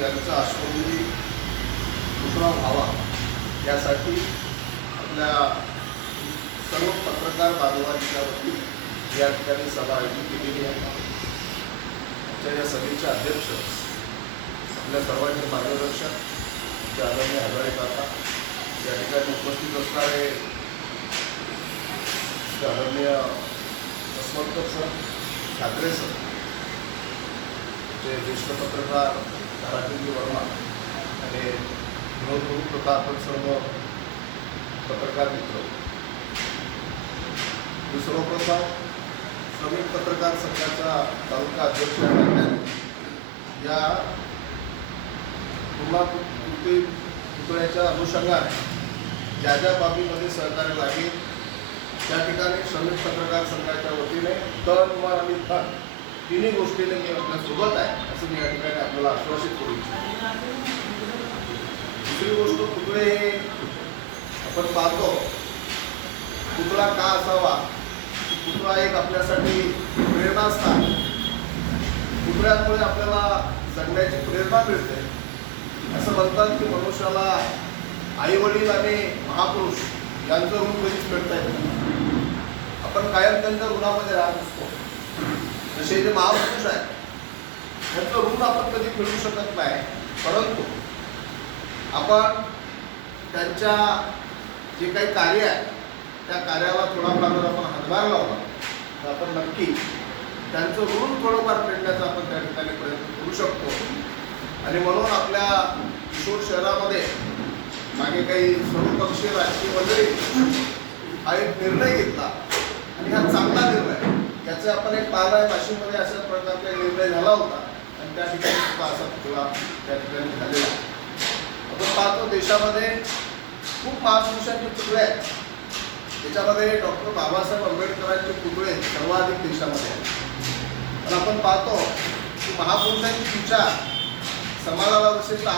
त्यांचा अश्वविधी पुतळा व्हावा. यासाठी आपल्या सर्व पत्रकार बांधवांच्या वतीने या ठिकाणी सभा आयोजित केलेली आहे. आमच्या या सभेचे अध्यक्ष आपल्या सर्वांचे मार्गदर्शक आमचे आदरणीय हजारे काका या ठिकाणी उपस्थित असणारे आदरणीय अस्मत्कर सर ठाकरे सर ते ज्येष्ठ पत्रकार धाराशिवजी वर्मा आणि विनोद गुरु तथा आपण सर्व पत्रकार मित्र. मी सर्वप्रथम श्रमिक पत्रकार संघाचा तालुका अध्यक्ष या नात्याने या पुन्हा कृती पुतळ्याच्या अनुषंगाने ज्या ज्या बाबीमध्ये सहकार्य लागेल त्या ठिकाणी श्रमिक पत्रकार संघाच्या वतीने तन मन आणि धन तिन्ही गोष्टीने मी आपल्यासोबत आहे असं मी या ठिकाणी आपल्याला आश्वासित करू इच्छितो. दुसरी गोष्ट पुतळे हे आपण पाहतो पुतळा का असावा? पुतळा एक आपल्यासाठी प्रेरणास्थान पुतळ्यामुळे आपल्याला जगण्याची प्रेरणा मिळते. असं म्हणतात की मनुष्याला आई वडील आणि महापुरुष यांचं ऋण कधीच फेडता येत नाही. आपण कायम त्यांच्या ऋणामध्ये राहत असतो. जसे जे महापुरुष आहेत त्यांचं ऋण आपण कधी फेडू शकत नाही. परंतु आपण त्यांच्या जे काही कार्य आहे त्या कार्याला थोडाफार जर आपण हातभार लावला तर आपण नक्की त्यांचं ऋण थोडंफार फेडण्याचा आपण त्या ठिकाणी प्रयत्न करू शकतो. आणि म्हणून आपल्या किशोर शहरामध्ये मागे काही सर्वपक्षीय राजकीय मंडळी हा एक निर्णय घेतला. आणि हा चांगला निर्णय याचं आपण एक पाहिलं आहे वाशिममध्ये अशा प्रकारचा निर्णय झाला होता. आणि त्या ठिकाणी सुद्धा असा पुतळा त्या ठिकाणी झालेला आपण पाहतो देशामध्ये खूप महापुरुषांचे पुतळे आहेत. त्याच्यामध्ये डॉक्टर बाबासाहेब आंबेडकरांचे पुतळे सर्वाधिक देशामध्ये आहेत. पण आपण पाहतो की महापुरुषांची विचार समाजाला विशेषतः